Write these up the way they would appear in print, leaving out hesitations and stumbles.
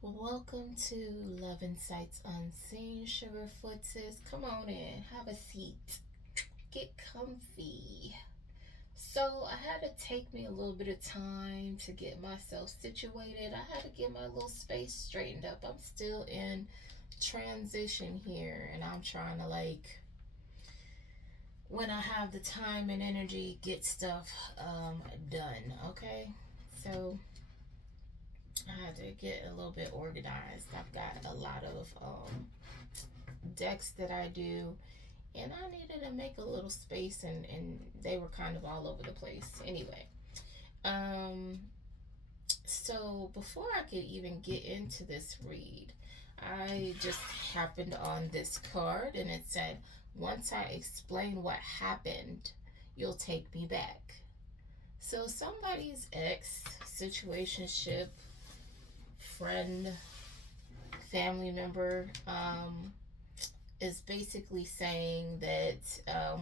Welcome to Luvnsightzunseen, Sugarfoot sis. Come on in, have a seat, get comfy. So I had to take me a little bit of time to get myself situated. I had to get my little space straightened up. I'm still in transition here, and I'm trying to when I have the time and energy, get stuff done. Okay, so I had to get a little bit organized. I've got a lot of decks that I do, and I needed to make a little space, and they were kind of all over the place. Anyway, um, so before I could even get into this read, I just happened on this card, and it said, "Once I explain what happened, you'll take me back." So somebody's ex, situationship, friend, family member, is basically saying that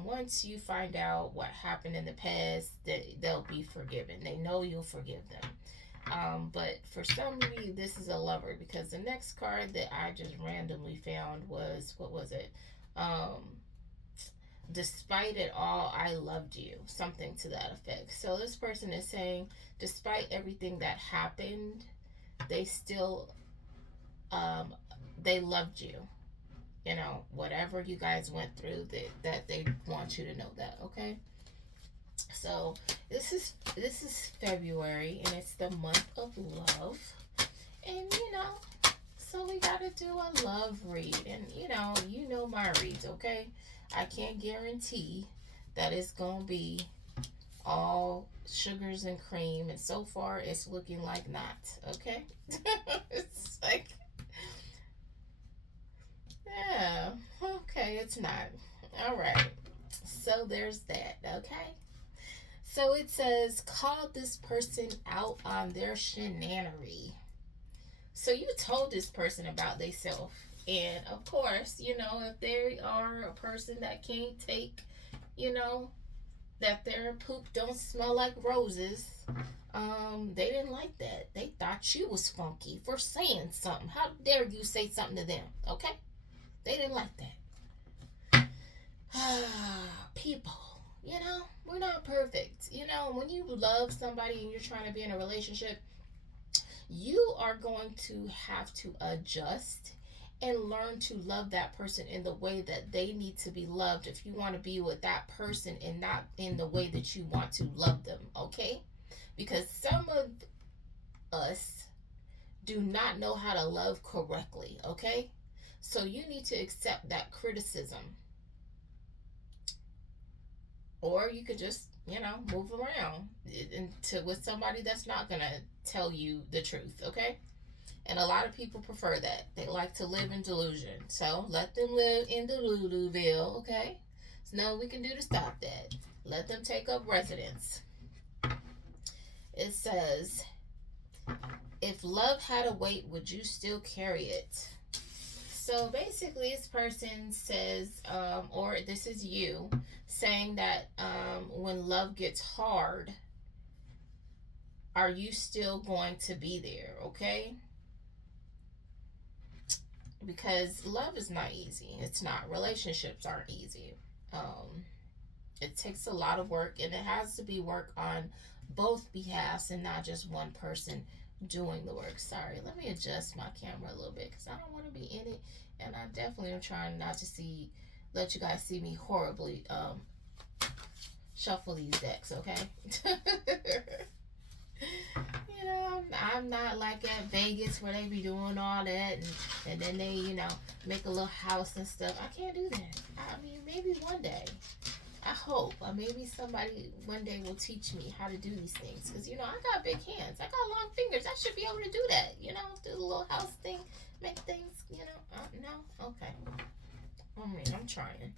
once you find out what happened in the past, that they'll be forgiven. They know you'll forgive them. But for some reason, this is a lover, because the next card that I just randomly found was, what was it? Despite it all, I loved you. Something to that effect. So this person is saying, despite everything that happened, they still, um, they loved you. Whatever you guys went through, that they want you to know that. Okay. So this is February, and it's the month of love, and so we gotta do a love read, and you know my reads. Okay, I can't guarantee that it's gonna be all sugars and cream, and so far it's looking like not. Okay. It's like, yeah, okay, it's not. All right, so there's that. Okay. So it says, call this person out on their shenanery. So you told this person about themselves. And of course, if they are a person that can't take, you know, that their poop don't smell like roses, they didn't like that. They thought you was funky for saying something. How dare you say something to them? Okay? They didn't like that. People, we're not perfect. When you love somebody and you're trying to be in a relationship, you are going to have to adjust and learn to love that person in the way that they need to be loved if you want to be with that person and not in the way that you want to love them. Okay? Because some of us do not know how to love correctly. Okay? So you need to accept that criticism, or you could just move around into with somebody that's not gonna tell you the truth. Okay. And a lot of people prefer that. They like to live in delusion, so let them live in Deluluville. Okay. So now we can do to stop that. Let them take up residence. It says, if love had a weight, would you still carry it? So basically, this person says, or this is you saying that when love gets hard, are you still going to be there? Okay. Because love is not easy. It's not. Relationships aren't easy. Um, it takes a lot of work, and it has to be work on both behalves and not just one person doing the work. Sorry, let me adjust my camera a little bit because I don't want to be in it, and I definitely am trying not to let you guys see me horribly shuffle these decks. Okay. I'm not like at Vegas where they be doing all that, and then they, make a little house and stuff. I can't do that. I mean, maybe one day. I hope. Or maybe somebody one day will teach me how to do these things. Because, I got big hands. I got long fingers. I should be able to do that. Do the little house thing, make things, no? Okay. I mean, I'm trying.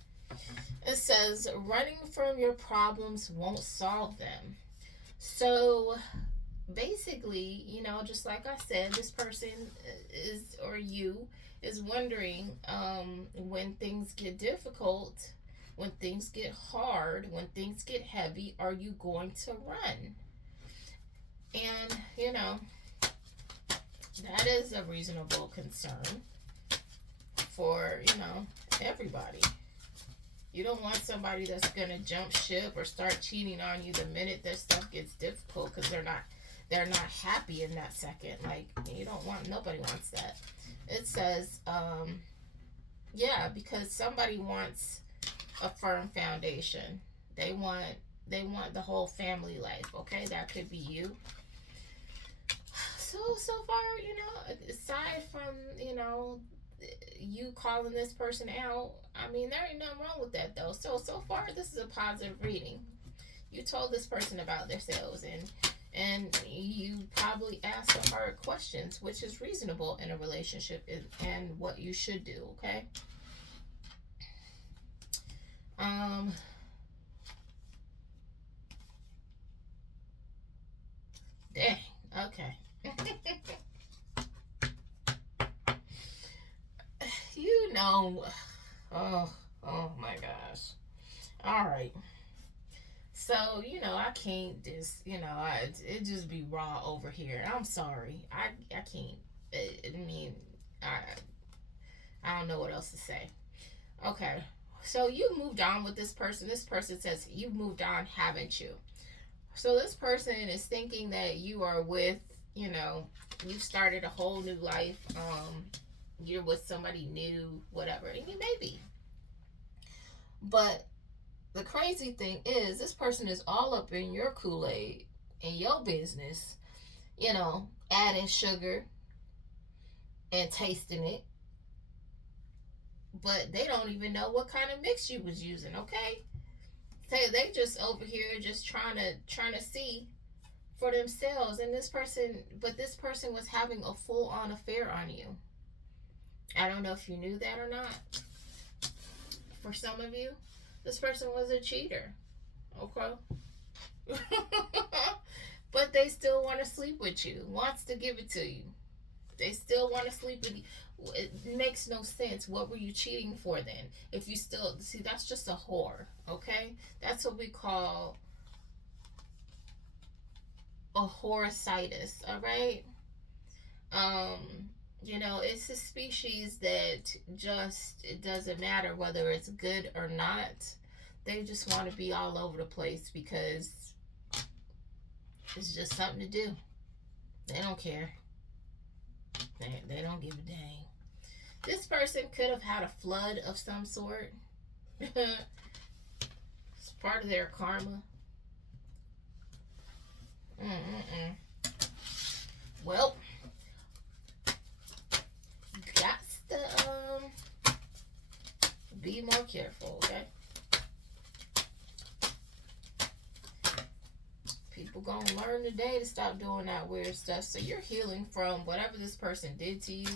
It says, running from your problems won't solve them. So basically, just like I said, this person or you is wondering, when things get difficult, when things get hard, when things get heavy, are you going to run? And That is a reasonable concern for, everybody. You don't want somebody that's gonna jump ship or start cheating on you the minute that stuff gets difficult because they're not happy in that second. Like, you don't want, nobody wants that. It says, yeah, because somebody wants a firm foundation. They want the whole family life. Okay, that could be you. So far, aside from you calling this person out, I mean, there ain't nothing wrong with that though. So far, this is a positive reading. You told this person about themselves, and you probably asked the hard questions, which is reasonable in a relationship, and what you should do. Okay. Dang. Okay. you know. Oh my gosh. All right. So, I can't just, it just be raw over here. I'm sorry. I can't. I mean, I, I don't know what else to say. Okay. So you moved on with this person. This person says you've moved on, haven't you? So this person is thinking that you are with, you've started a whole new life. You're with somebody new, whatever. And you may be. But the crazy thing is, this person is all up in your Kool-Aid, in your business, adding sugar and tasting it. But they don't even know what kind of mix you was using, okay? They just over here just trying to see for themselves. And this person was having a full-on affair on you. I don't know if you knew that or not. For some of you, this person was a cheater. Okay? But they still want to sleep with you. Wants to give it to you. They still want to sleep with you. It makes no sense. What were you cheating for then? If you still see, that's just a whore. Okay? That's what we call a whoricitis. All right? It's a species that just, it doesn't matter whether it's good or not. They just want to be all over the place because it's just something to do. They don't care. They don't give a dang. This person could have had a flood of some sort. It's part of their karma. Well, got to be more careful, okay? People gonna learn today to stop doing that weird stuff. So you're healing from whatever this person did to you,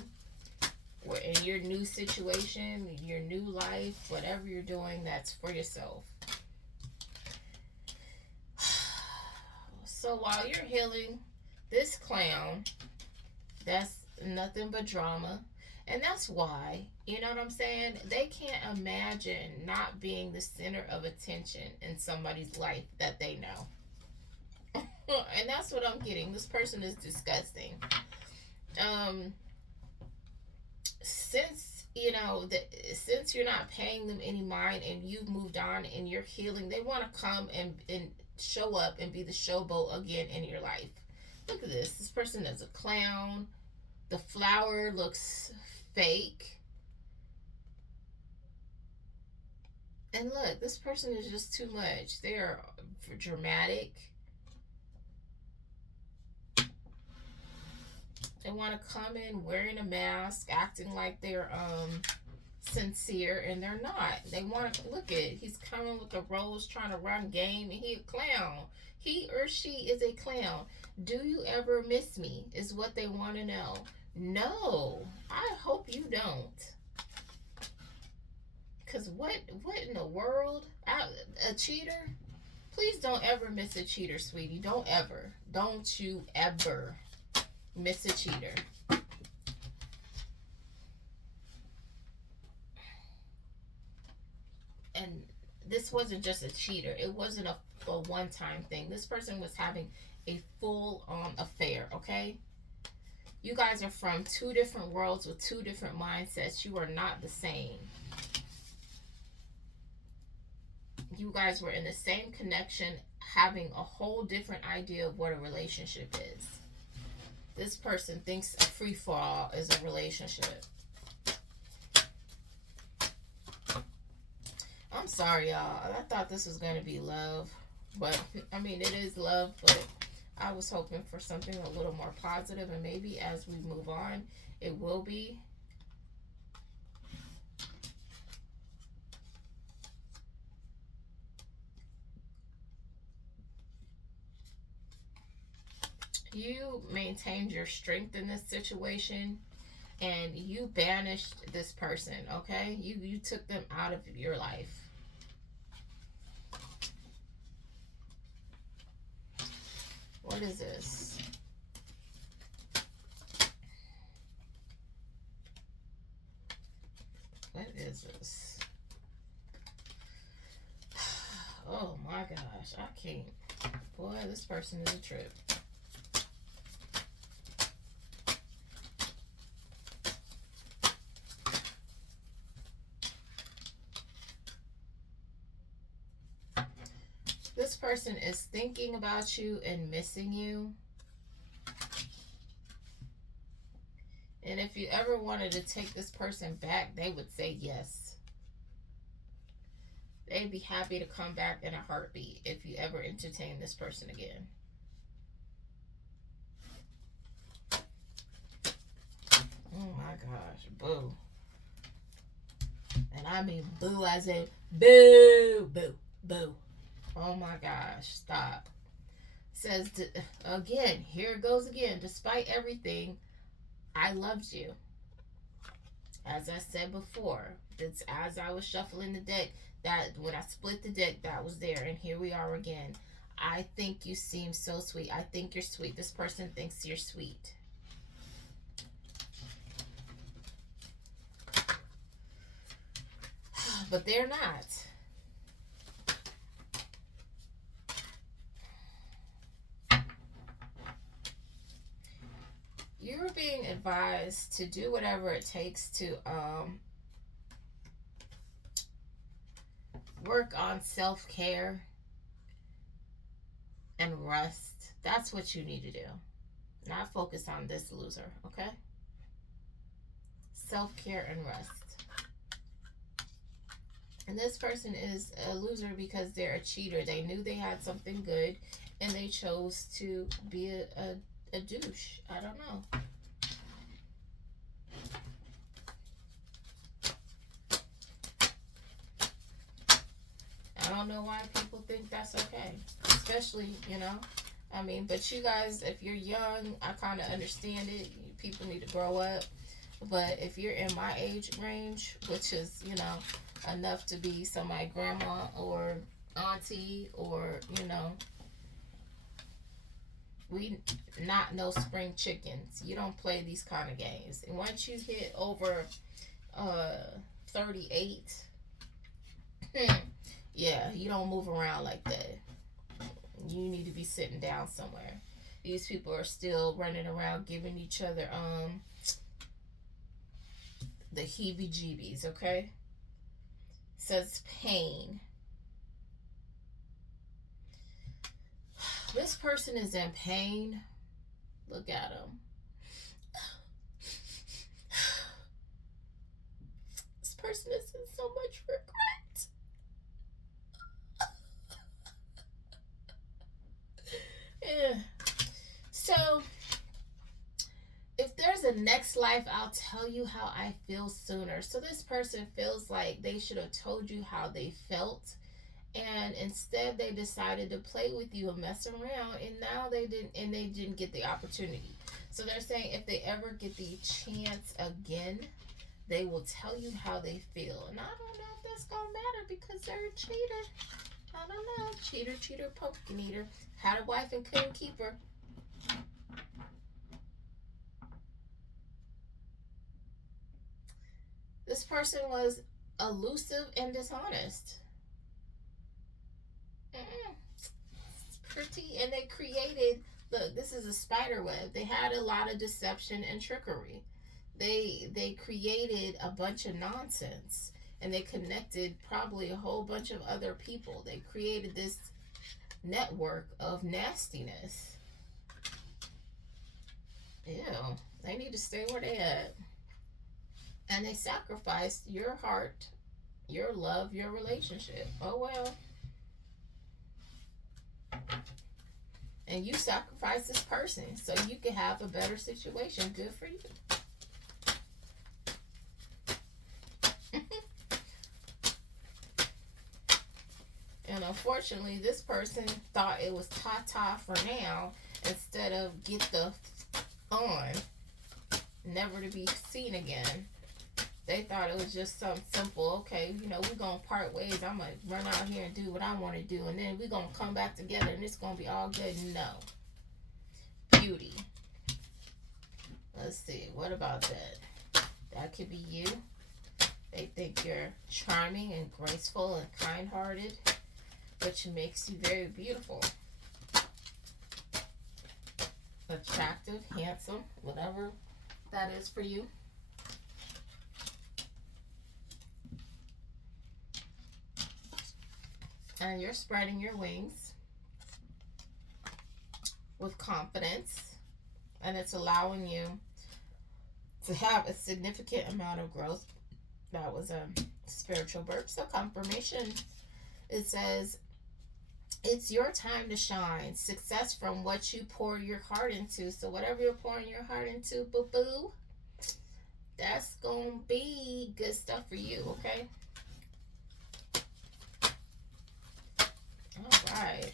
or in your new situation, your new life, whatever you're doing, that's for yourself. So while you're healing this clown, that's nothing but drama. And that's why, you know what I'm saying? They can't imagine not being the center of attention in somebody's life that they know. And that's what I'm getting. This person is disgusting. Since since you're not paying them any mind and you've moved on and you're healing, they want to come and show up and be the showboat again in your life. Look at this. This person is a clown. The flower looks fake. And look, this person is just too much. They are dramatic. They want to come in wearing a mask, acting like they're sincere, and they're not. They want to look at it. He's coming with the rose, trying to run game, and he a clown. He or she is a clown. Do you ever miss me? Is what they want to know. No, I hope you don't. Cause what in the world? A cheater? Please don't ever miss a cheater, sweetie. Don't you ever miss a cheater. And this wasn't just a cheater. It wasn't a one-time thing. This person was having a full-on affair, okay? You guys are from two different worlds with two different mindsets. You are not the same. You guys were in the same connection, having a whole different idea of what a relationship is. This person thinks a free for all is a relationship. I'm sorry, y'all. I thought this was going to be love. But, I mean, it is love, but I was hoping for something a little more positive, and maybe as we move on, it will be. You maintained your strength in this situation, and you banished this person, okay? You took them out of your life. What is this? What is this? Oh my gosh, I can't. Boy, this person is a trip. This person is thinking about you and missing you. And if you ever wanted to take this person back, they would say yes. They'd be happy to come back in a heartbeat if you ever entertain this person again. Oh my gosh, boo. And I mean boo as in boo, boo, boo. Oh my gosh, stop. Says, again, here it goes again. Despite everything, I loved you. As I said before, it's as I was shuffling the deck, that when I split the deck, that was there. And here we are again. I think you seem so sweet. I think you're sweet. This person thinks you're sweet. But they're not. You're being advised to do whatever it takes to work on self-care and rest. That's what you need to do. Not focus on this loser, okay? Self-care and rest. And this person is a loser because they're a cheater. They knew they had something good and they chose to be a douche. I don't know. I don't know why people think that's okay. Especially, you know. I mean, but you guys, if you're young, I kind of understand it. People need to grow up. But if you're in my age range, which is, you know, enough to be somebody's grandma or auntie or, you know, we not no spring chickens. You don't play these kind of games. And once you hit over 38, yeah, you don't move around like that. You need to be sitting down somewhere. These people are still running around giving each other the heebie-jeebies, okay? Says pain. This person is in pain. Look at him. This person is in so much regret. Yeah. So, if there's a next life, I'll tell you how I feel sooner. So this person feels like they should have told you how they felt, and instead they decided to play with you and mess around, and now they didn't get the opportunity. So they're saying if they ever get the chance again, they will tell you how they feel. And I don't know if that's gonna matter because they're a cheater. I don't know. Cheater, cheater, pumpkin eater. Had a wife and couldn't keep her. This person was elusive and dishonest. It's pretty, and they created Look, this is a spider web. They had a lot of deception and trickery. They created a bunch of nonsense, and they connected probably a whole bunch of other people. They created this network of nastiness. Ew. They need to stay where they at. And they sacrificed your heart, your love, your relationship. Oh well. And you sacrifice this person so you can have a better situation. Good for you. And unfortunately, this person thought it was ta-ta for now instead of get the on, never to be seen again. They thought it was just something simple. Okay, you know, we're going to part ways. I'm going to run out here and do what I want to do. And then we're going to come back together and it's going to be all good. No. Beauty. Let's see. What about that? That could be you. They think you're charming and graceful and kind-hearted, which makes you very beautiful. Attractive, handsome, whatever that is for you. And you're spreading your wings with confidence, and it's allowing you to have a significant amount of growth. That was a spiritual burp. So confirmation, it says, it's your time to shine. Success from what you pour your heart into. So whatever you're pouring your heart into, boo-boo, that's going to be good stuff for you, okay? All right.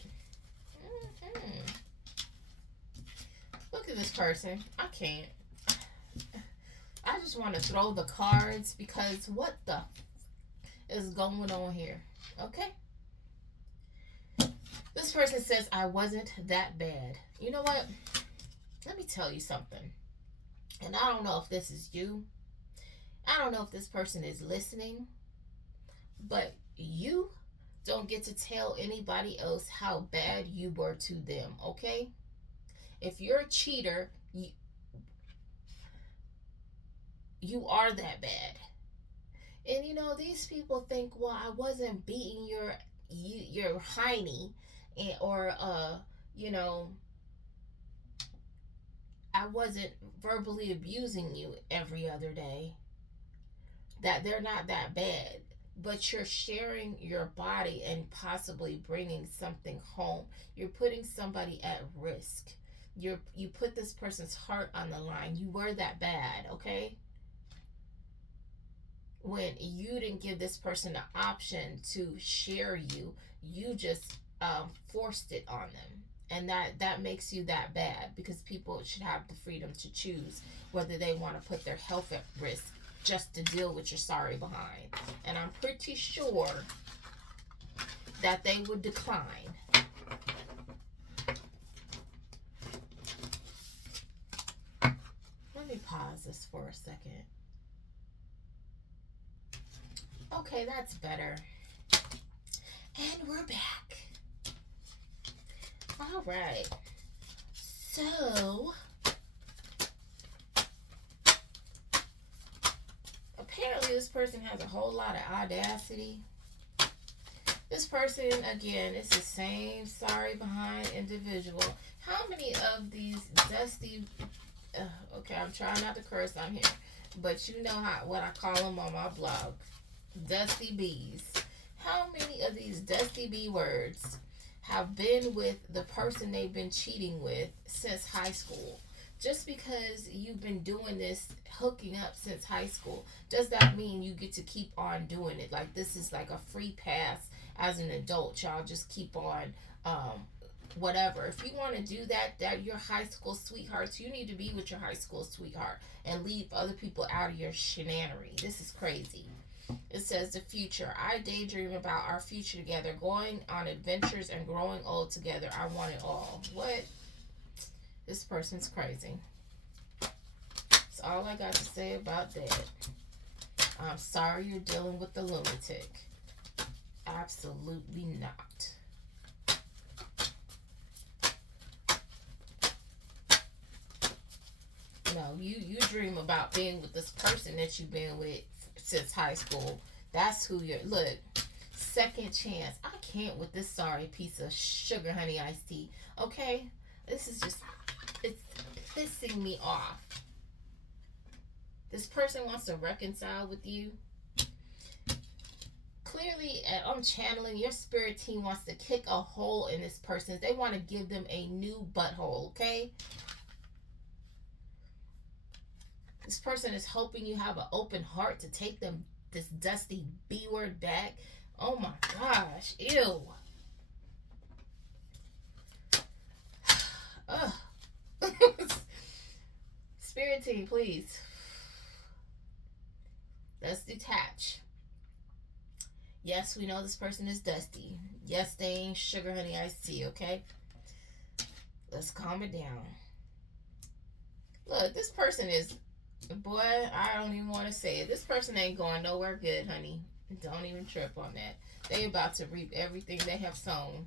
Look at this person. I can't. I just want to throw the cards because what the is going on here? Okay. This person says, I wasn't that bad. You know what? Let me tell you something. And I don't know if this is you. I don't know if this person is listening. But you don't get to tell anybody else how bad you were to them, okay? If you're a cheater, you are that bad. And you know, these people think, well, I wasn't beating your hiney, or you know, I wasn't verbally abusing you every other day. That they're not that bad. But you're sharing your body and possibly bringing something home. You're putting somebody at risk. You put this person's heart on the line. You were that bad, okay? When you didn't give this person the option to share you, you just forced it on them. And that makes you that bad, because people should have the freedom to choose whether they want to put their health at risk just to deal with your sorry behind. And I'm pretty sure that they would decline. Let me pause this for a second. Okay, that's better. And we're back. All right. So, apparently this person has a whole lot of audacity. This person, again, is the same sorry behind individual. How many of these dusty, okay, I'm trying not to curse on here, but you know what I call them on my blog, dusty bees. How many of these dusty bee words have been with the person they've been cheating with since high school? Just because you've been doing this, hooking up since high school, does that mean you get to keep on doing it? Like this is like a free pass as an adult. Y'all just keep on whatever. If you want to do that your high school sweethearts, you need to be with your high school sweetheart and leave other people out of your shenanery. This is crazy. It says the future. I daydream about our future together, going on adventures and growing old together. I want it all. What? This person's crazy. That's all I got to say about that. I'm sorry you're dealing with the lunatic. Absolutely not. you dream about being with this person that you've been with since high school. That's who you're. Look, second chance. I can't with this sorry piece of sugar honey iced tea. Okay, this is just, it's pissing me off. This person wants to reconcile with you. Clearly, I'm channeling, your spirit team wants to kick a hole in this person. They want to give them a new butthole, okay? This person is hoping you have an open heart to take them, this dusty B word, back. Oh my gosh, ew. Ugh. Spirit team, please. Let's detach. Yes, we know this person is dusty. Yes, they ain't sugar honey iced tea, okay? Let's calm it down. Look, this person is, boy, I don't even want to say it. This person ain't going nowhere good, honey. Don't even trip on that. They about to reap everything they have sown.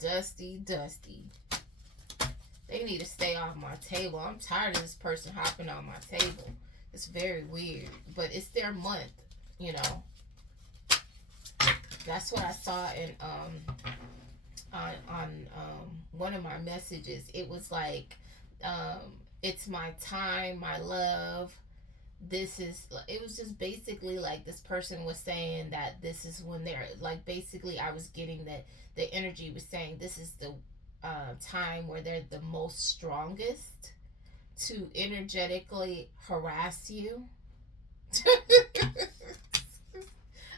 Dusty, dusty. They need to stay off my table. I'm tired of this person hopping on my table. It's very weird, but it's their month, you know. That's what I saw in on one of my messages. It was like, it's my time, my love. This is, it was just basically like this person was saying that this is when they're like, basically I was getting that the energy was saying this is the time where they're the most strongest to energetically harass you.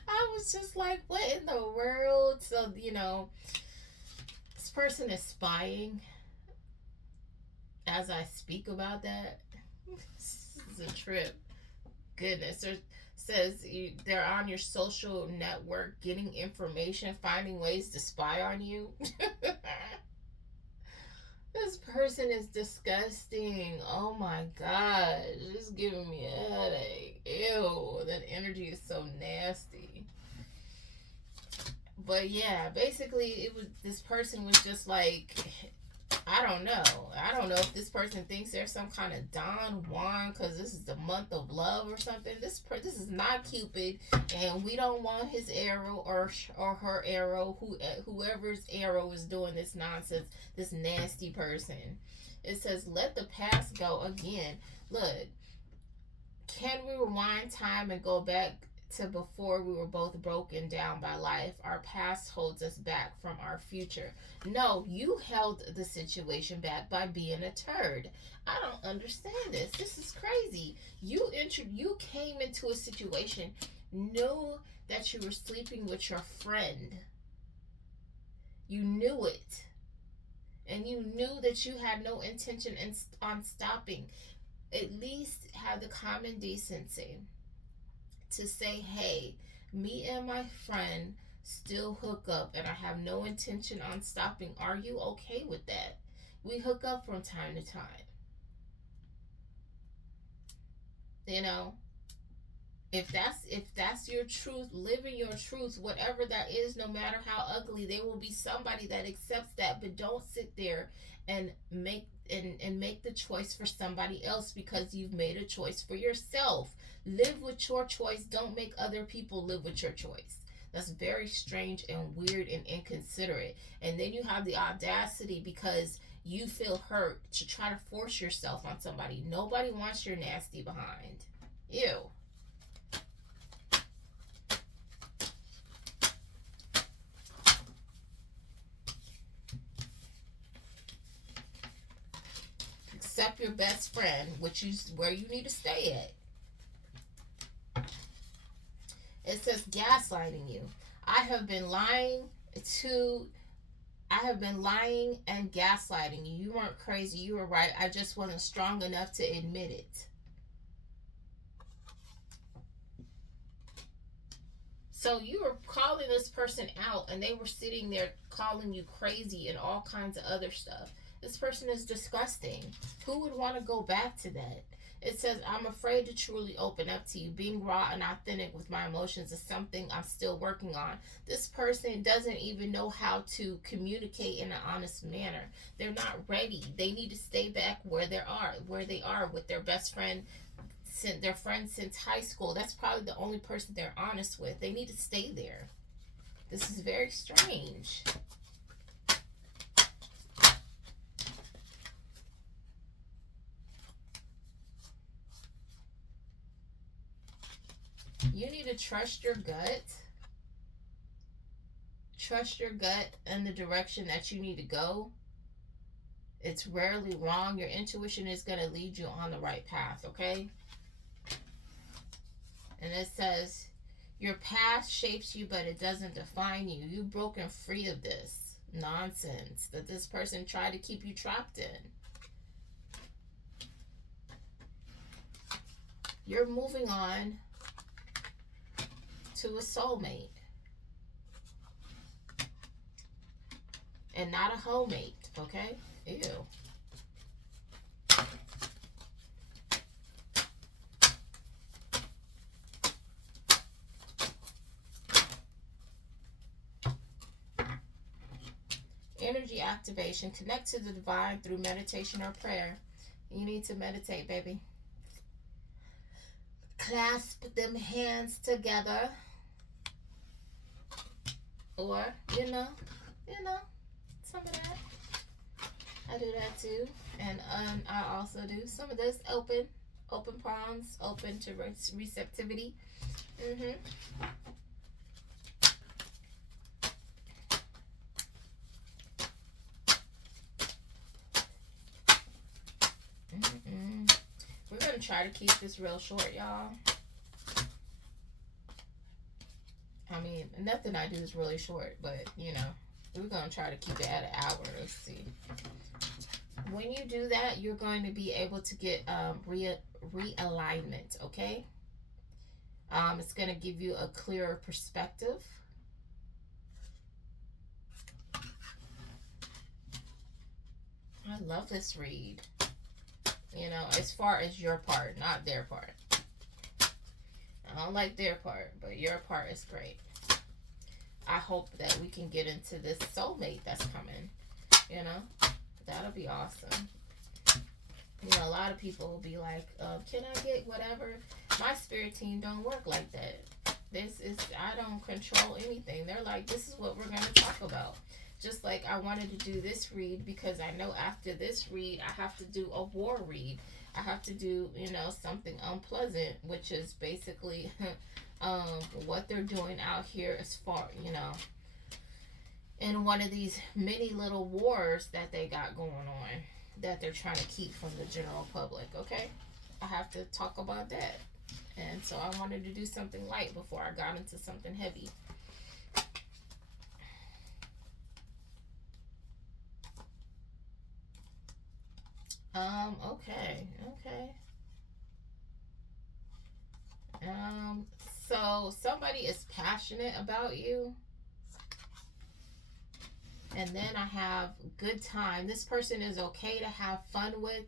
I was just like, what in the world? So, you know, this person is spying as I speak about that. This is a trip. Goodness. It says they're on your social network getting information, finding ways to spy on you. This person is disgusting. Oh my god. It's giving me a headache. Ew. That energy is so nasty. But yeah, basically it was, this person was just like, I don't know. I don't know if this person thinks they're some kind of Don Juan because this is the month of love or something. This is not Cupid, and we don't want his arrow or her arrow. Whoever's arrow is doing this nonsense. This nasty person. It says, "Let the past go." Again, look. Can we rewind time and go back to before we were both broken down by life? Our past holds us back from our future. No, you held the situation back by being a turd. I don't understand this. This is crazy. You came into a situation, knew that you were sleeping with your friend. You knew it. And you knew that you had no intention on stopping. At least have the common decency to say, hey, me and my friend still hook up and I have no intention on stopping. Are you okay with that? We hook up from time to time. You know, if that's your truth, living your truth, whatever that is, no matter how ugly, there will be somebody that accepts that. But don't sit there and make the choice for somebody else because you've made a choice for yourself. Live with your choice. Don't make other people live with your choice. That's very strange and weird and inconsiderate. And then you have the audacity, because you feel hurt, to try to force yourself on somebody. Nobody wants your nasty behind. Ew. Accept your best friend, which is where you need to stay at. It says gaslighting you. I have been lying and gaslighting you. You weren't crazy. You were right. I just wasn't strong enough to admit it. So you were calling this person out and they were sitting there calling you crazy and all kinds of other stuff. This person is disgusting. Who would want to go back to that? It says, I'm afraid to truly open up to you. Being raw and authentic with my emotions is something I'm still working on. This person doesn't even know how to communicate in an honest manner. They're not ready. They need to stay back where they are with their best friend, their friend since high school. That's probably the only person they're honest with. They need to stay there. This is very strange. You need to trust your gut. Trust your gut and the direction that you need to go. It's rarely wrong. Your intuition is going to lead you on the right path, okay? And it says, your past shapes you, but it doesn't define you. You've broken free of this nonsense that this person tried to keep you trapped in. You're moving on to a soulmate. And not a homemate, okay? Ew. Energy activation. Connect to the divine through meditation or prayer. You need to meditate, baby. Clasp them hands together. Or, you know, some of that. I do that too. And I also do some of this open palms, open to receptivity. We're going to try to keep this real short, y'all. I mean, nothing I do is really short, but, you know, we're going to try to keep it at an hour. Let's see. When you do that, you're going to be able to get realignment, okay? It's going to give you a clearer perspective. I love this read. You know, as far as your part, not their part. I don't like their part, but your part is great. I hope that we can get into this soulmate that's coming. You know, that'll be awesome. You know, a lot of people will be like, can I get whatever? My spirit team don't work like that. I don't control anything. They're like, this is what we're going to talk about. Just like I wanted to do this read because I know after this read, I have to do a war read. I have to do, you know, something unpleasant, which is basically what they're doing out here as far, you know, in one of these many little wars that they got going on that they're trying to keep from the general public, okay? I have to talk about that. And so I wanted to do something light before I got into something heavy. Okay. So somebody is passionate about you. And then I have good time. This person is okay to have fun with,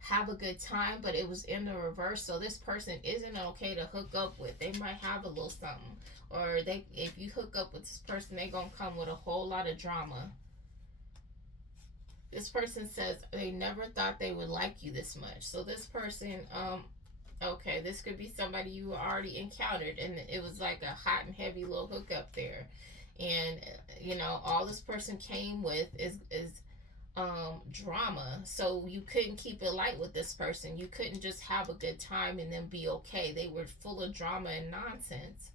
have a good time, but it was in the reverse. So this person isn't okay to hook up with. They might have a little something. Or if you hook up with this person, they're going to come with a whole lot of drama. This person says they never thought they would like you this much. So this person, okay, this could be somebody you already encountered, and it was like a hot and heavy little hookup there. And, you know, all this person came with is drama. So you couldn't keep it light with this person. You couldn't just have a good time and then be okay. They were full of drama and nonsense.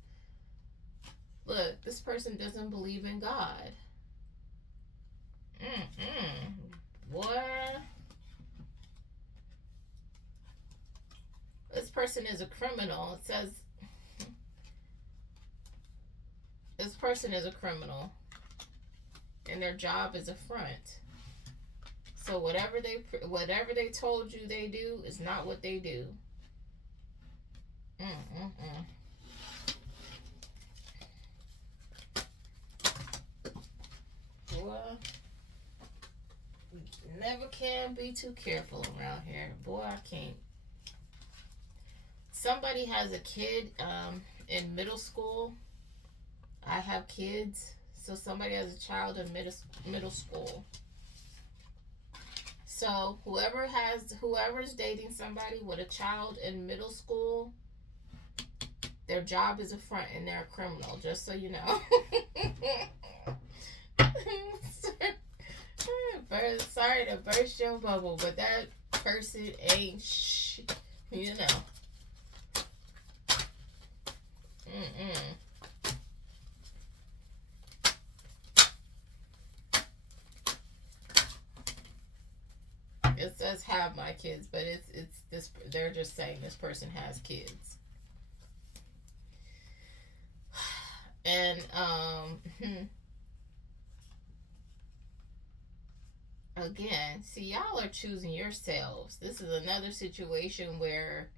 Look, this person doesn't believe in God. Boy. This person is a criminal. It says this person is a criminal. And their job is a front. So whatever they told you they do is not what they do. Boy. Never can be too careful around here. Boy, I can't. somebody has a kid in middle school. I have kids, so somebody has a child in middle school. So whoever's dating somebody with a child in middle school, their job is a front and they're a criminal. Just so you know. Sorry to burst your bubble, but that person ain't you know. Mm-mm. It says have my kids, but it's this. They're just saying this person has kids, and again, see, y'all are choosing yourselves. This is another situation where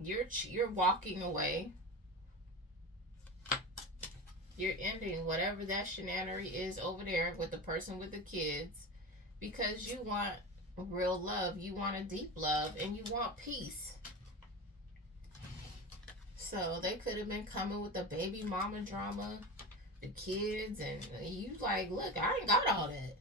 you're walking away. You're ending whatever that shenanery is over there with the person with the kids because you want real love, you want a deep love, and you want peace. So they could have been coming with the baby mama drama, the kids, and you like, look, I ain't got all that.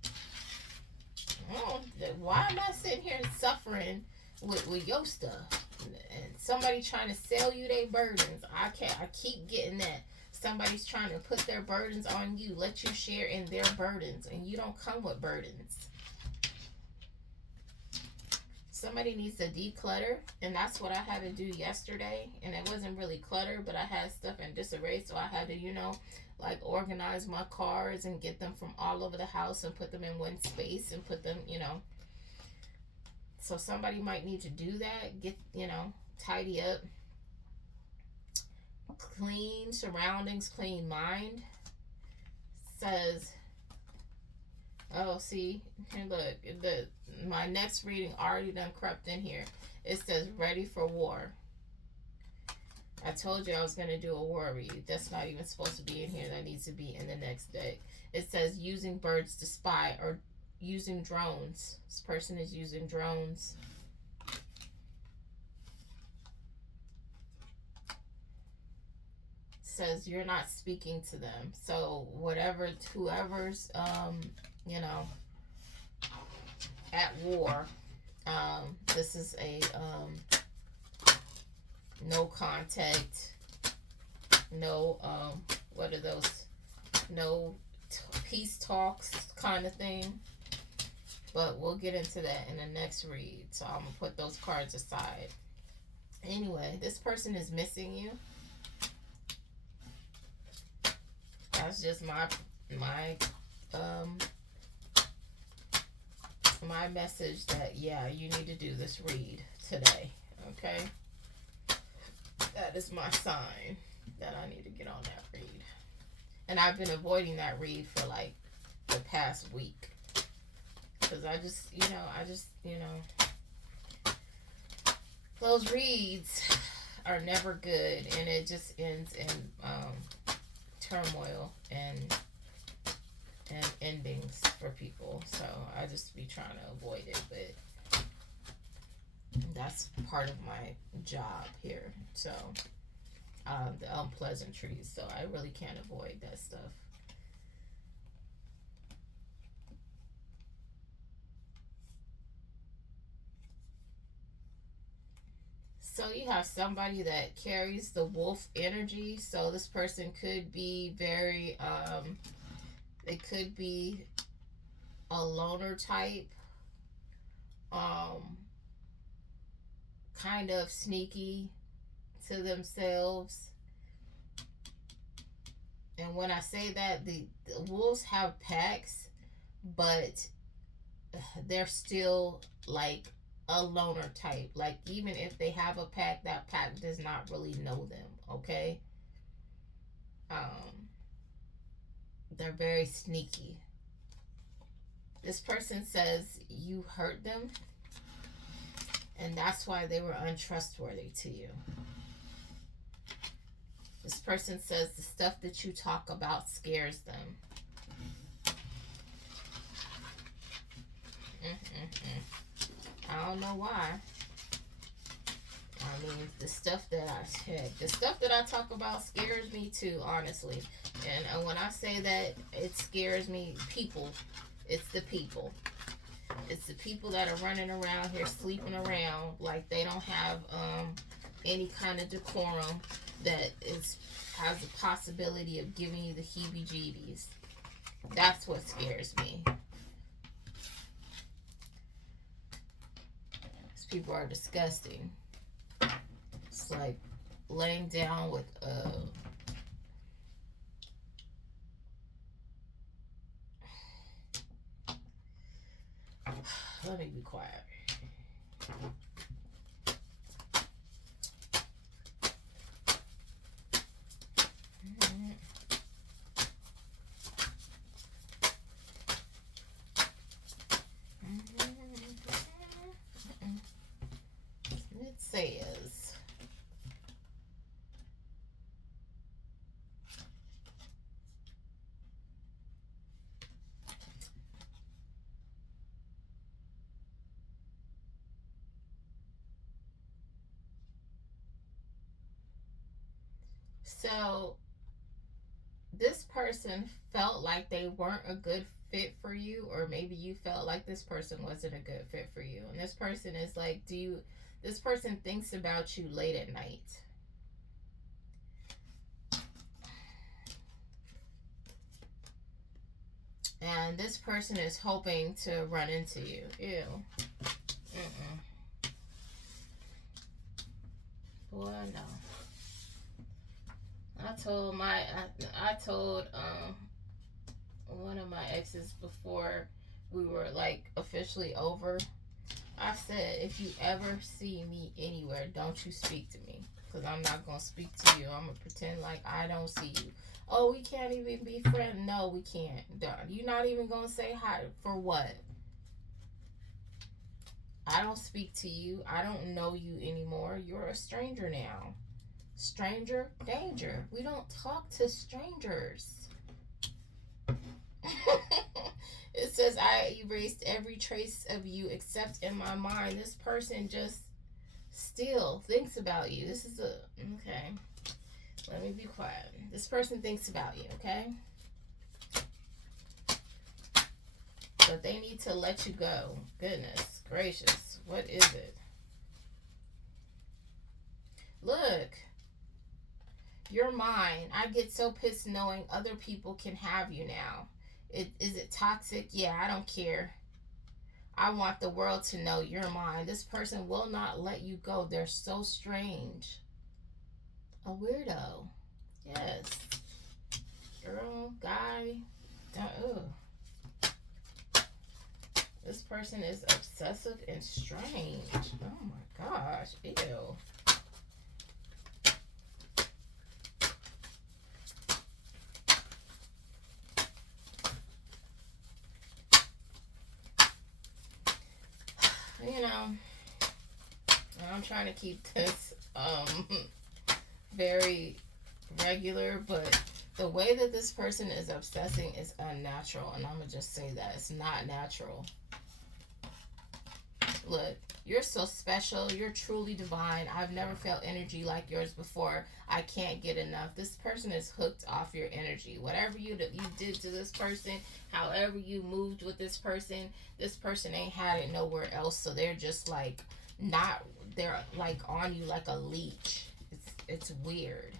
Why am I sitting here suffering with your stuff? And somebody trying to sell you their burdens. I keep getting that. Somebody's trying to put their burdens on you, let you share in their burdens, and you don't come with burdens. Somebody needs to declutter, and that's what I had to do yesterday. And it wasn't really clutter, but I had stuff in disarray, so I had to, like organize my cards and get them from all over the house and put them in one space and put them, So somebody might need to do that. Get, tidy up. Clean surroundings, clean mind. Says, oh, see, here, look, my next reading already done crept in here. It says ready for war. I told you I was going to do a war read. That's not even supposed to be in here. That needs to be in the next deck. It says using birds to spy or using drones. This person is using drones. Says you're not speaking to them. So whoever's at war, this is a no contact, no what are those, no peace talks kind of thing, but we'll get into that in the next read, so I'm gonna put those cards aside. Anyway, this person is missing you. That's just my message that, yeah, you need to do this read today, okay? That is my sign that I need to get on that read. And I've been avoiding that read for like the past week. Because I just, those reads are never good. And it just ends in turmoil and endings for people. So I just be trying to avoid it, but that's part of my job here. So the unpleasantries, so I really can't avoid that stuff. So you have somebody that carries the wolf energy. So this person could be very they could be a loner type, kind of sneaky to themselves. And when I say that, the wolves have packs, but they're still like a loner type. Like even if they have a pack, that pack does not really know them, okay? They're very sneaky. This person says you hurt them, and that's why they were untrustworthy to you. This person says the stuff that you talk about scares them. I don't know why. I mean, the stuff that I talk about scares me too, honestly. And when I say that it scares me, people, it's the people. It's the people that are running around here sleeping around like they don't have any kind of decorum that is has the possibility of giving you the heebie-jeebies. That's what scares me. These people are disgusting. It's like laying down with let me be quiet. It says, so this person felt like they weren't a good fit for you, or maybe you felt like this person wasn't a good fit for you. And this person is like, this person thinks about you late at night. And this person is hoping to run into you. Ew. Boy, no. I told one of my exes before we were like officially over. I said, if you ever see me anywhere, don't you speak to me, because I'm not gonna speak to you. I'm gonna pretend like I don't see you. Oh, we can't even be friends. No, we can't. You're not even gonna say hi. For what? I don't speak to you. I don't know you anymore. You're a stranger now. Stranger danger. We don't talk to strangers. It says, I erased every trace of you except in my mind. This person just still thinks about you. This is a... Okay. Let me be quiet. This person thinks about you, okay? But they need to let you go. Goodness gracious. What is it? Look. You're mine. I get so pissed knowing other people can have you now. Is it toxic? Yeah, I don't care. I want the world to know you're mine. This person will not let you go. They're so strange. A weirdo. Yes. Girl, guy. Ugh. This person is obsessive and strange. Oh my gosh. Ew. You know, I'm trying to keep this very regular, but the way that this person is obsessing is unnatural, and I'm gonna just say that it's not natural. Look, you're so special. You're truly divine. I've never felt energy like yours before. I can't get enough. This person is hooked off your energy. Whatever you did to this person, however you moved with this person ain't had it nowhere else. So they're just like not. They're like on you like a leech. It's weird.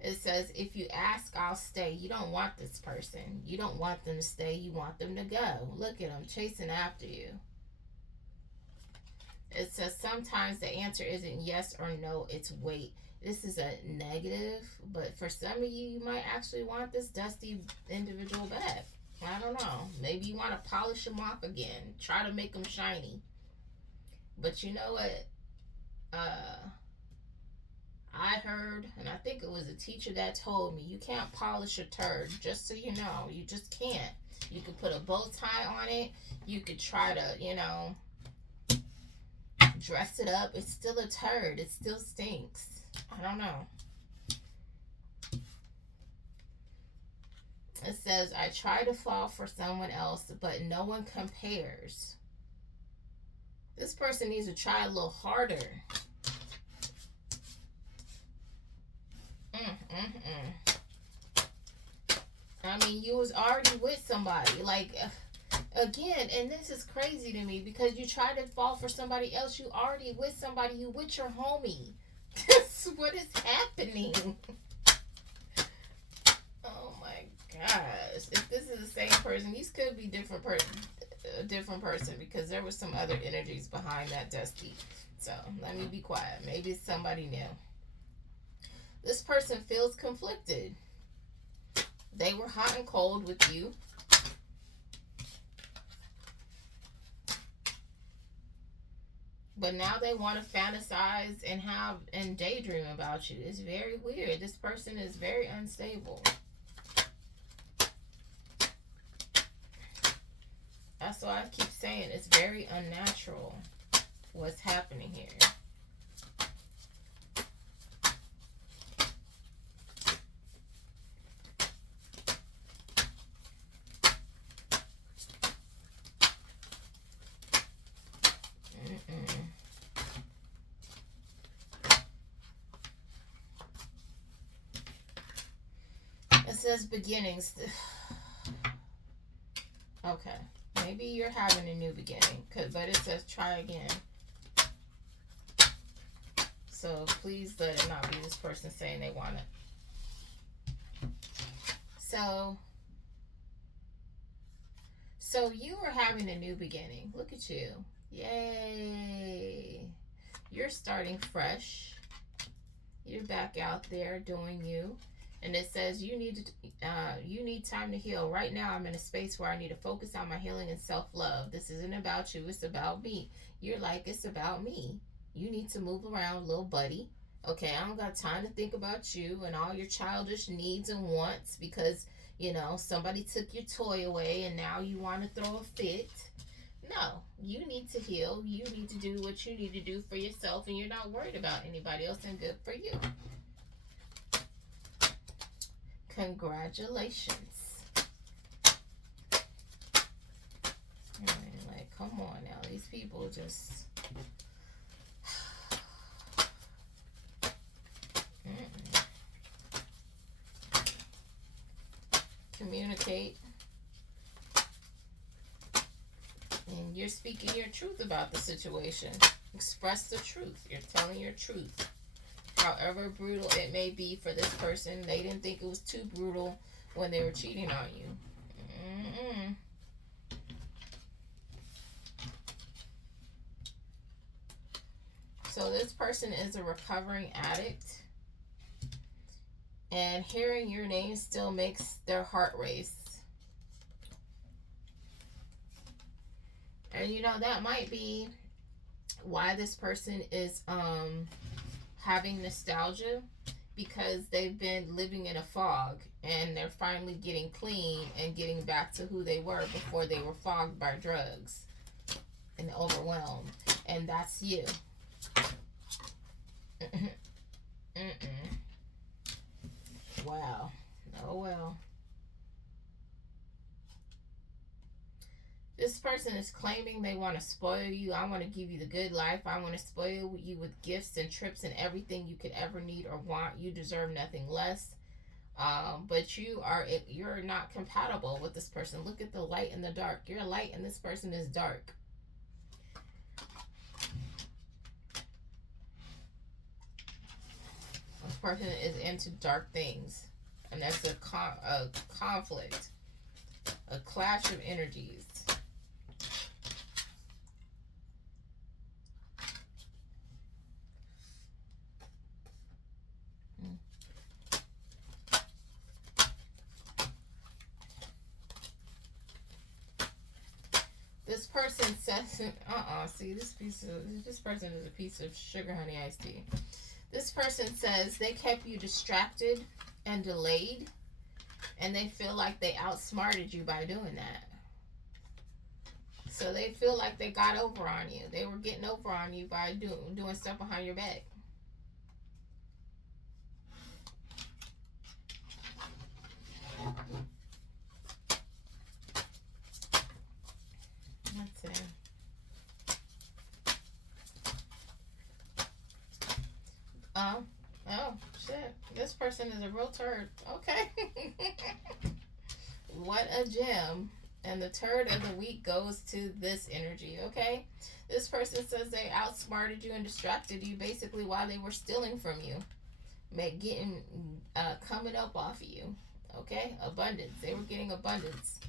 It says, if you ask, I'll stay. You don't want this person. You don't want them to stay. You want them to go. Look at them chasing after you. It says, sometimes the answer isn't yes or no, it's wait. This is a negative, but for some of you, you might actually want this dusty individual back. I don't know. Maybe you want to polish them off again. Try to make them shiny. But you know what? I heard, and I think it was a teacher that told me, you can't polish a turd, just so you know. You just can't. You could put a bow tie on it. You could try to, dress it up. It's still a turd. It still stinks. I don't know. It says, I try to fall for someone else, but no one compares. This person needs to try a little harder. I mean, you was already with somebody. Like, again, and this is crazy to me because you try to fall for somebody else. You already with somebody. You with your homie. What is happening? Oh my gosh! If this is the same person, these could be a different person because there was some other energies behind that dusty. So let me be quiet. Maybe it's somebody new. This person feels conflicted. They were hot and cold with you. But now they want to fantasize and daydream about you. It's very weird. This person is very unstable. That's why I keep saying it's very unnatural what's happening here. It says beginnings. Okay. Maybe you're having a new beginning. But it says try again. So please let it not be this person saying they want it. So you are having a new beginning. Look at you. Yay. You're starting fresh. You're back out there doing you. And it says you need time to heal. Right now I'm in a space where I need to focus on my healing and self-love. This isn't about you, it's about me. You're like, it's about me. You need to move around, little buddy. Okay, I don't got time to think about you and all your childish needs and wants because, you know, somebody took your toy away and now you want to throw a fit. No, you need to heal. You need to do what you need to do for yourself and you're not worried about anybody else, and good for you. Congratulations. I mean, like, come on now. These people just... Communicate. And you're speaking your truth about the situation. Express the truth. You're telling your truth. However brutal it may be for this person, they didn't think it was too brutal when they were cheating on you. So this person is a recovering addict. And hearing your name still makes their heart race. And you know, that might be why this person is having nostalgia, because they've been living in a fog and they're finally getting clean and getting back to who they were before they were fogged by drugs and overwhelmed. And that's you. Wow. Oh well. This person is claiming they want to spoil you. I want to give you the good life. I want to spoil you with gifts and trips and everything you could ever need or want. You deserve nothing less. But you're not compatible with this person. Look at the light and the dark. You're light and this person is dark. This person is into dark things. And that's a conflict. A clash of energies. This person says, see, this person is a piece of sugar honey iced tea. This person says they kept you distracted and delayed, and they feel like they outsmarted you by doing that. So they feel like they got over on you. They were getting over on you by doing stuff behind your back. That's it. this person is a real turd. Okay. What a gem. And the turd of the week goes to this energy, okay? This person says they outsmarted you and distracted you basically while they were stealing from you. Getting coming up off of you. Okay? Abundance. They were getting abundance.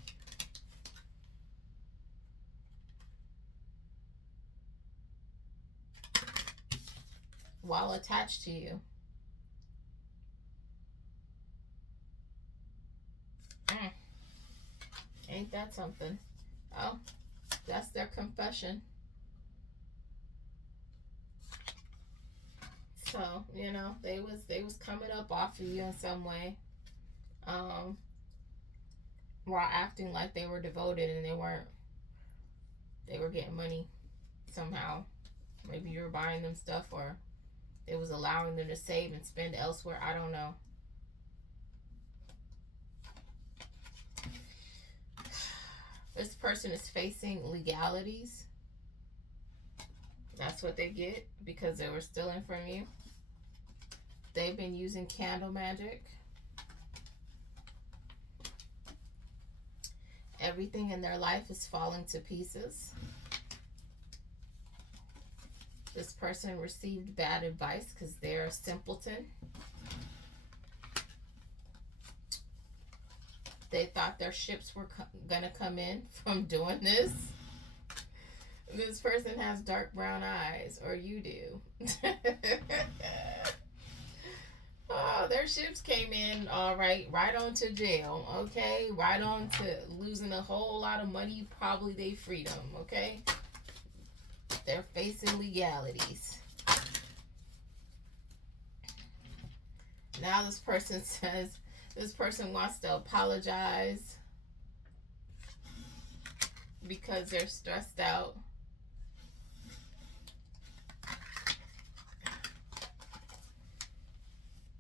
While attached to you. Ain't that something? Oh, that's their confession. So, you know, they was coming up off of you in some way. While acting like they were devoted and they weren't. They were getting money somehow. Maybe you were buying them stuff, or it was allowing them to save and spend elsewhere. I don't know. This person is facing legalities. That's what they get because they were stealing from you. They've been using candle magic. Everything in their life is falling to pieces. This person received bad advice because they're a simpleton. They thought their ships were going to come in from doing this. This person has dark brown eyes, or you do. Oh, their ships came in all right on to jail, okay? Right on to losing a whole lot of money, probably their freedom, okay? They're facing legalities. Now this person says, this person wants to apologize because they're stressed out.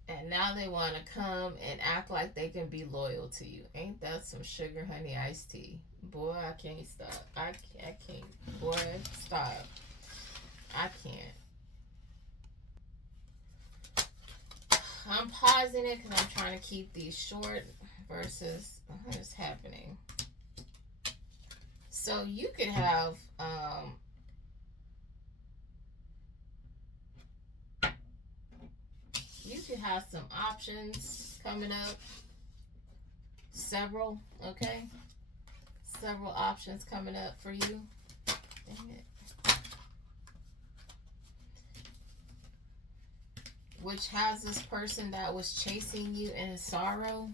And now they want to come and act like they can be loyal to you. Ain't that some sugar honey iced tea? Boy, I can't stop. I can't. Boy, stop. I can't. I'm pausing it because I'm trying to keep these short versus what is happening. So you could have some options coming up. Several, okay? Several options coming up for you. Dang it. Which has this person that was chasing you in sorrow.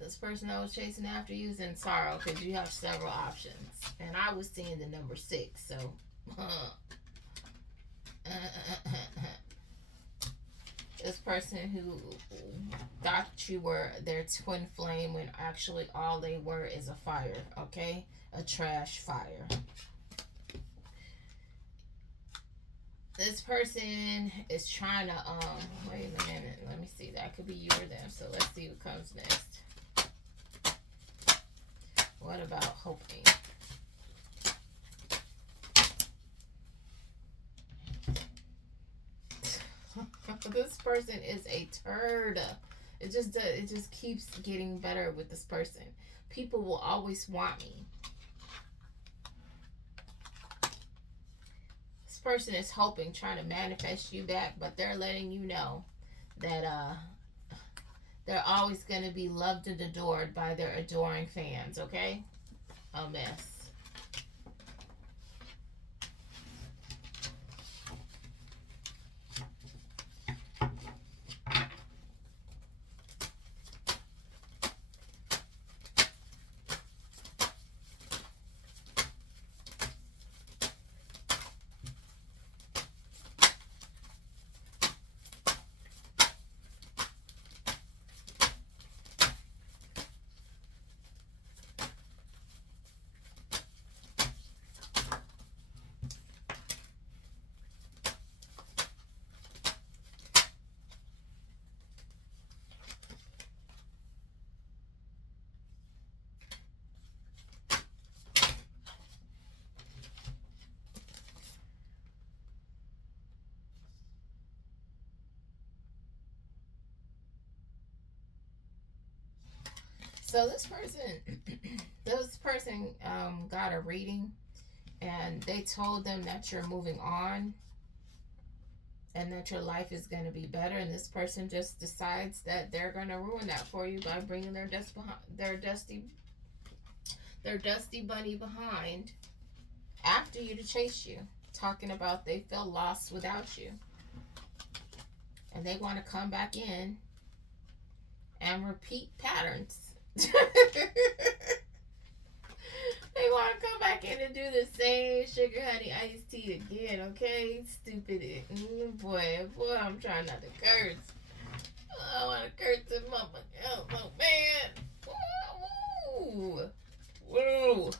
This person that was chasing after you is in sorrow because you have several options. And I was seeing the number 6, so. This person who thought you were their twin flame when actually all they were is a fire, okay? A trash fire. This person is trying to, wait a minute, let me see. That could be you or them, so let's see what comes next. What about hoping? This person is a turd. It just keeps getting better with this person. People will always want me. This person is hoping, trying to manifest you back, but they're letting you know that they're always going to be loved and adored by their adoring fans, okay? A mess. So this person got a reading, and they told them that you're moving on and that your life is going to be better, and this person just decides that they're going to ruin that for you by bringing their dusty bunny behind after you to chase you, talking about they feel lost without you, and they want to come back in and repeat patterns. They want to come back in and do the same sugar honey iced tea again, okay? Stupid. Boy, I'm trying not to curse. I want to curse this motherfucker. Oh, man. Woo. Woo.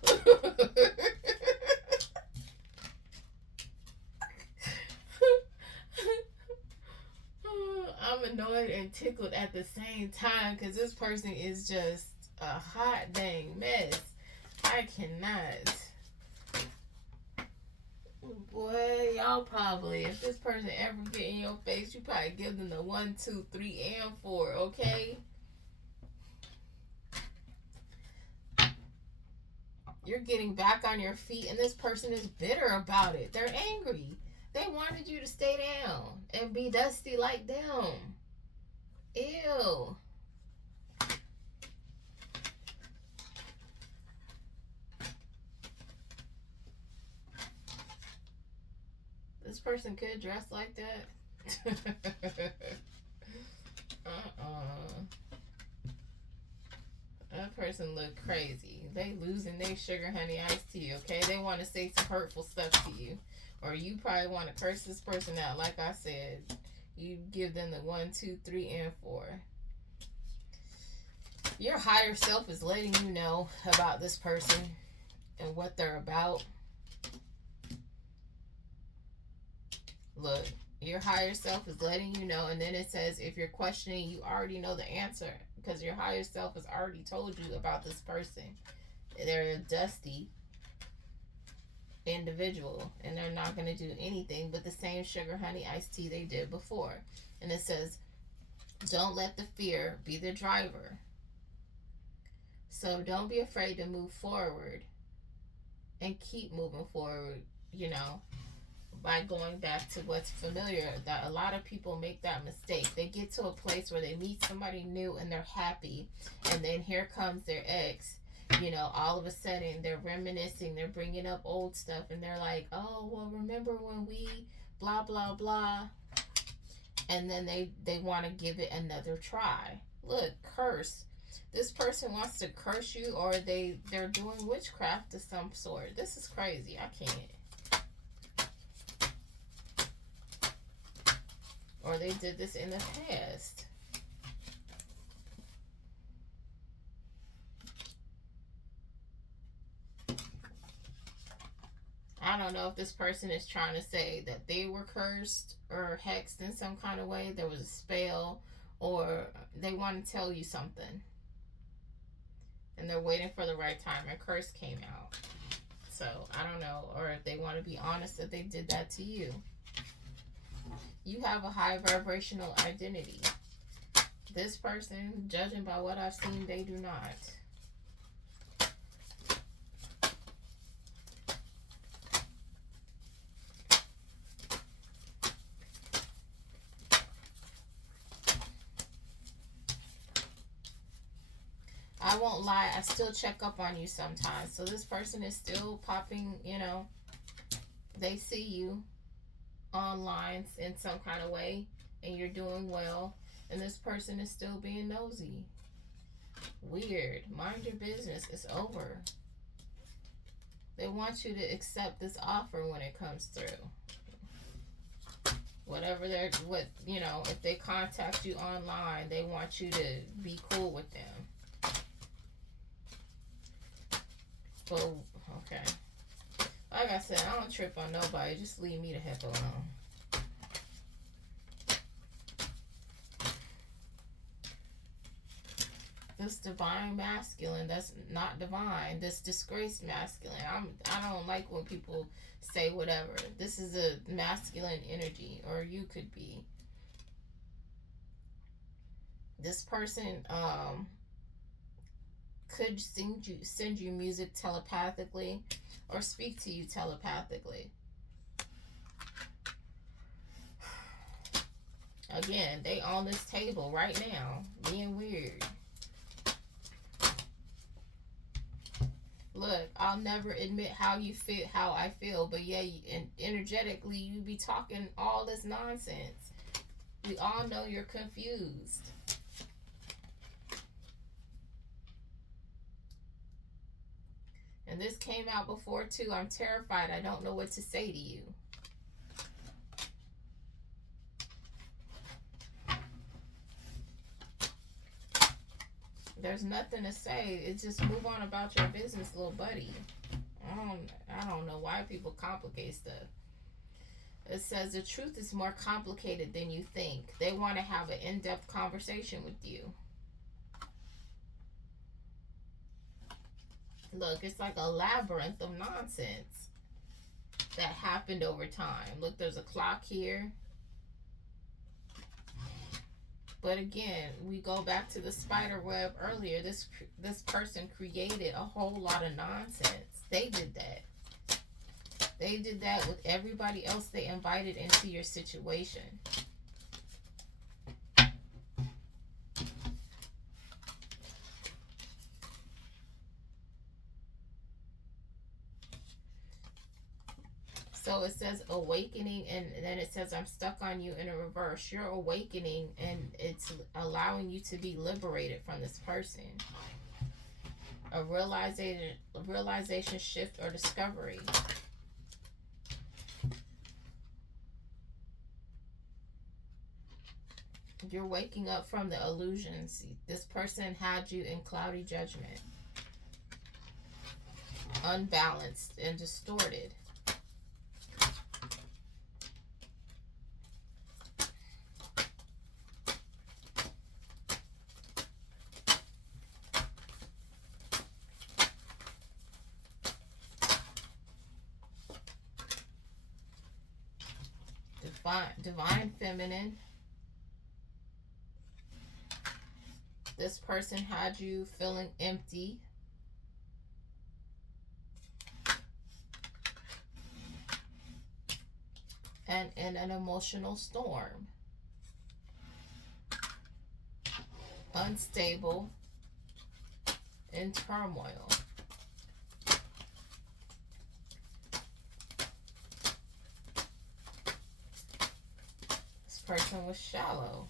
I'm annoyed and tickled at the same time because this person is just a hot dang mess. I cannot. Boy, y'all probably, if this person ever get in your face, you probably give them the 1, 2, 3, and 4, okay? You're getting back on your feet, and this person is bitter about it. They're angry. They wanted you to stay down and be dusty like them. Ew. This person could dress like that. That person look crazy. They losing their sugar honey iced tea, okay? They want to say some hurtful stuff to you. Or you probably want to curse this person out. Like I said, you give them the 1, 2, 3, and 4. Your higher self is letting you know about this person and what they're about. Look, your higher self is letting you know, and then it says if you're questioning, you already know the answer because your higher self has already told you about this person. They're a dusty individual, and they're not going to do anything but the same sugar honey iced tea they did before. And it says, don't let the fear be the driver. So don't be afraid to move forward and keep moving forward, by going back to what's familiar. That a lot of people make that mistake. They get to a place where they meet somebody new and they're happy, and then here comes their ex. All of a sudden they're reminiscing, they're bringing up old stuff, and they're like, oh, well, remember when we blah blah blah, and then they want to give it another try. Look, curse. This person wants to curse you, or they're doing witchcraft of some sort. This is crazy. I can't. Or they did this in the past. I don't know if this person is trying to say that they were cursed or hexed in some kind of way. There was a spell, or they want to tell you something. And they're waiting for the right time. A curse came out. So, I don't know. Or if they want to be honest that they did that to you. You have a high vibrational identity. This person, judging by what I've seen, they do not. I won't lie, I still check up on you sometimes. So this person is still popping, they see you online in some kind of way, and you're doing well, and this person is still being nosy. Weird. Mind your business. It's over. They want you to accept this offer when it comes through. Whatever if they contact you online, they want you to be cool with them. But, okay. Like I said, I don't trip on nobody. Just leave me the heck alone. This divine masculine, that's not divine. This disgraced masculine. I don't like when people say whatever. This is a masculine energy, or you could be. This person could send you music telepathically or speak to you telepathically. Again, they on this table right now, being weird. Look, I'll never admit how you feel, how I feel, but yeah, and energetically, you be talking all this nonsense. We all know you're confused. And this came out before too. I'm terrified. I don't know what to say to you. There's nothing to say. It's just move on about your business, little buddy. I don't know why people complicate stuff. It says the truth is more complicated than you think. They want to have an in-depth conversation with you. Look, it's like a labyrinth of nonsense that happened over time. Look, there's a clock here. But again, we go back to the spider web earlier. This person created a whole lot of nonsense. They did that. They did that with everybody else they invited into your situation. So it says awakening, and then it says I'm stuck on you in a reverse. You're awakening, and it's allowing you to be liberated from this person. A realization shift or discovery. You're waking up from the illusions. This person had you in cloudy judgment, unbalanced and distorted. Divine feminine. This person had you feeling empty. And in an emotional storm. Unstable. In turmoil. This person was shallow.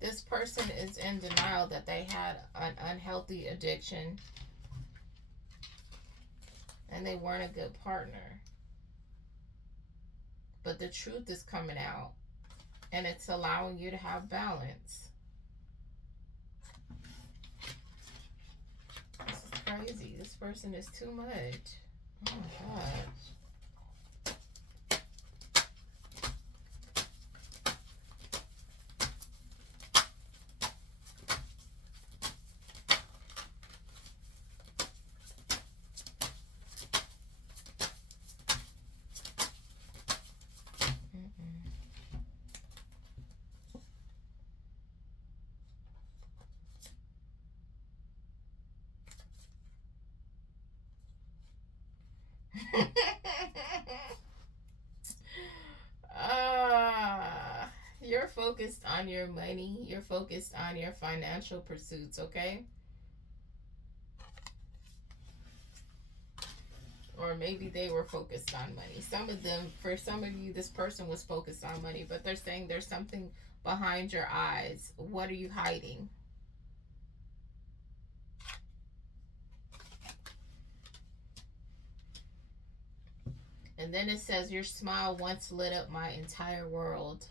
This person is in denial that they had an unhealthy addiction and they weren't a good partner. But the truth is coming out and it's allowing you to have balance. This is crazy. This person is too much. Oh my gosh. You're focused on your money. You're focused on your financial pursuits, okay? Or maybe they were focused on money. Some of them, for some of you, this person was focused on money, but they're saying there's something behind your eyes. What are you hiding? And then it says, your smile once lit up my entire world.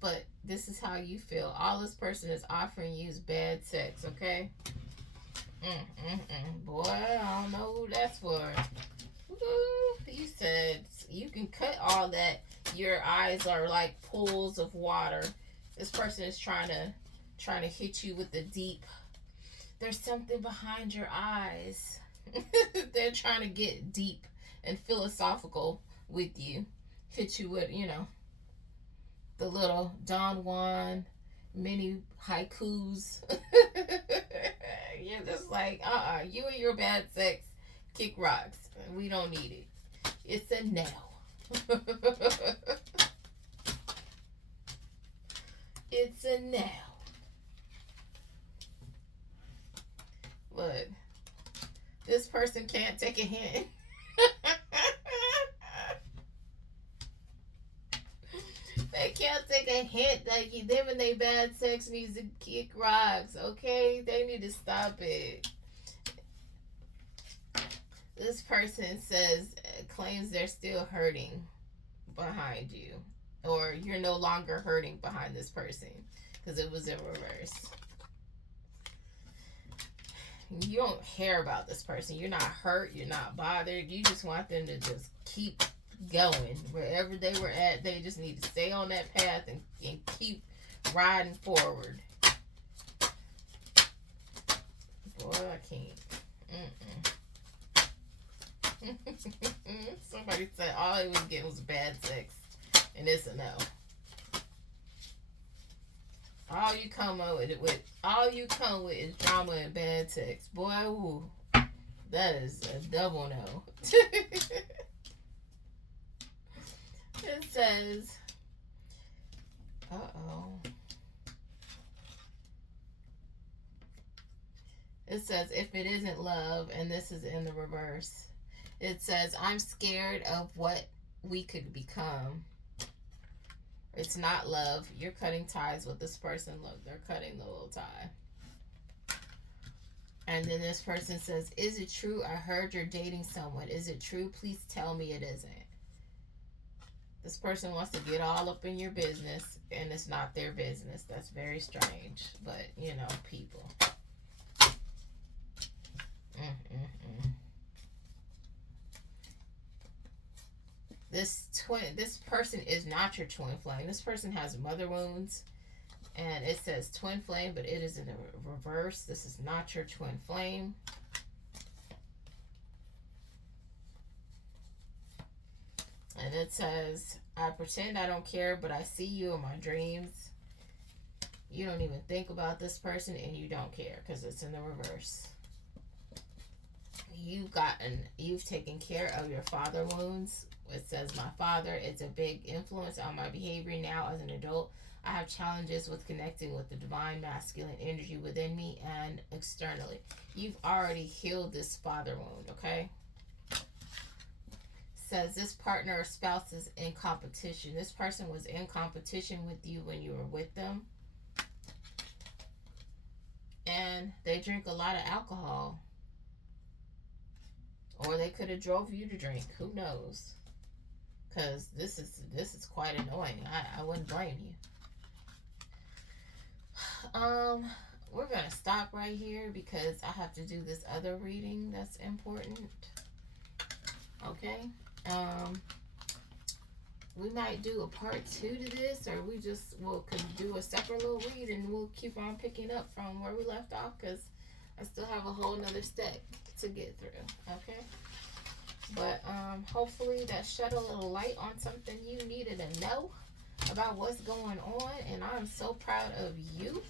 But this is how you feel. All this person is offering you is bad sex, okay? Boy, I don't know who that's for. Ooh, you said you can cut all that. Your eyes are like pools of water. This person is trying to hit you with the deep. There's something behind your eyes. They're trying to get deep and philosophical with you. Hit you with, the little Don Juan mini haikus. You're just like, you and your bad sex kick rocks. We don't need it. It's a no. It's a no. Look, this person can't take a hint. They can't take a hint that them and they bad sex needs to kick rocks, okay? They need to stop it. This person claims they're still hurting behind you. Or you're no longer hurting behind this person. Because it was in reverse. You don't care about this person. You're not hurt. You're not bothered. You just want them to just keep going. Wherever they were at, they just need to stay on that path and keep riding forward. Boy, I can't. Somebody said all he was getting was bad sex. And it's a no. All you come with is drama and bad sex. Boy, ooh, that is a double no. It says, it says, if it isn't love, and this is in the reverse, it says, I'm scared of what we could become. It's not love. You're cutting ties with this person. Look, they're cutting the little tie. And then this person says, is it true? I heard you're dating someone. Is it true? Please tell me it isn't. This person wants to get all up in your business, and it's not their business. That's very strange. But, people. This person is not your twin flame. This person has mother wounds, and it says twin flame, but it is in the reverse. This is not your twin flame. And it says, I pretend I don't care, but I see you in my dreams. You don't even think about this person, and you don't care because it's in the reverse. You've taken care of your father wounds. It says, my father is a big influence on my behavior now as an adult. I have challenges with connecting with the divine masculine energy within me and externally. You've already healed this father wound, okay? Says this partner or spouse is in competition. This person was in competition with you when you were with them. And they drink a lot of alcohol. Or they could have drove you to drink. Who knows? Because this is quite annoying. I wouldn't blame you. We're going to stop right here because I have to do this other reading that's important. Okay? We might do a part 2 to this, or we'll do a separate little read, and we'll keep on picking up from where we left off because I still have a whole nother stack to get through. Okay? But hopefully that shed a little light on something you needed to know about what's going on, and I'm so proud of you.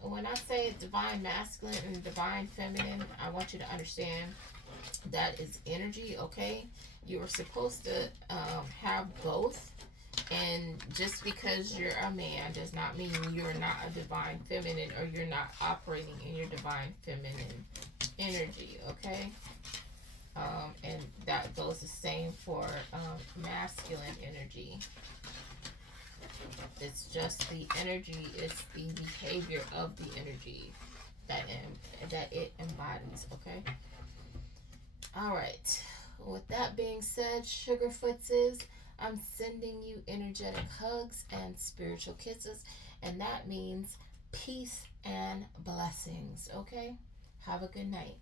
When I say divine masculine and divine feminine, I want you to understand that is energy, okay? You are supposed to have both, and just because you're a man does not mean you're not a divine feminine, or you're not operating in your divine feminine energy, okay? And that goes the same for masculine energy. It's just the energy, it's the behavior of the energy that it embodies, okay? All right. With that being said, Sugarfootses, I'm sending you energetic hugs and spiritual kisses, and that means peace and blessings, okay? Have a good night.